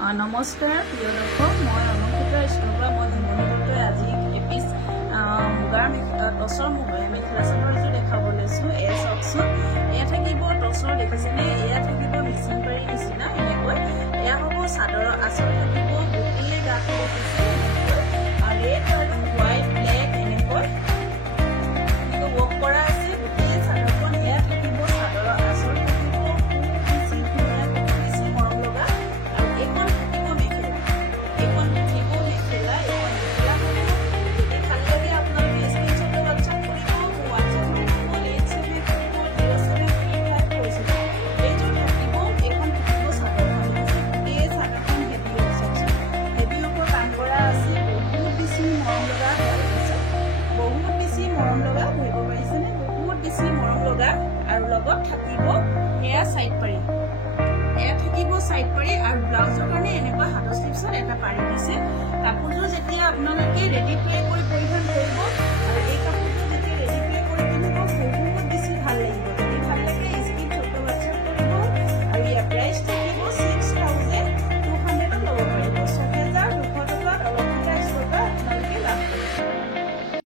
নমস্কাৰ প্ৰিয় দৰ্শক, মই অনুসূতা স্কুলৰ মই জুমনিতে আজি এপিচ মুগাৰ টচৰ মেখেলা চাদৰ এযোৰ দেখাব লৈছোঁ। এয়া চাওকচোন, এয়া থাকিব টচৰ, দেখিছেনে? এয়া থাকিব মিচিং পাৰীৰ নিচিনা এনেকৈ। এয়া হ'ব চাদৰৰ আঁচল, থাকিব গোটেই গাটো দেখিছে আৰু ৰেড আৰু হোৱাইট ব্লেক এনেকৈ ৱৰ্ক কৰা আছে গোটেই চাদৰখন। এয়া থাকিব চাদৰৰ আঁচল, আৰু লগত থাকিব এয়া সাইড পাৰি। এয়া থাকিব সাইড পাৰি আৰু ব্লাউজৰ কাৰণে এনেকুৱা হাতৰ স্লিপছত এটা পাৰি দিছে। কাপোৰযোৰ যেতিয়া আপোনালোকে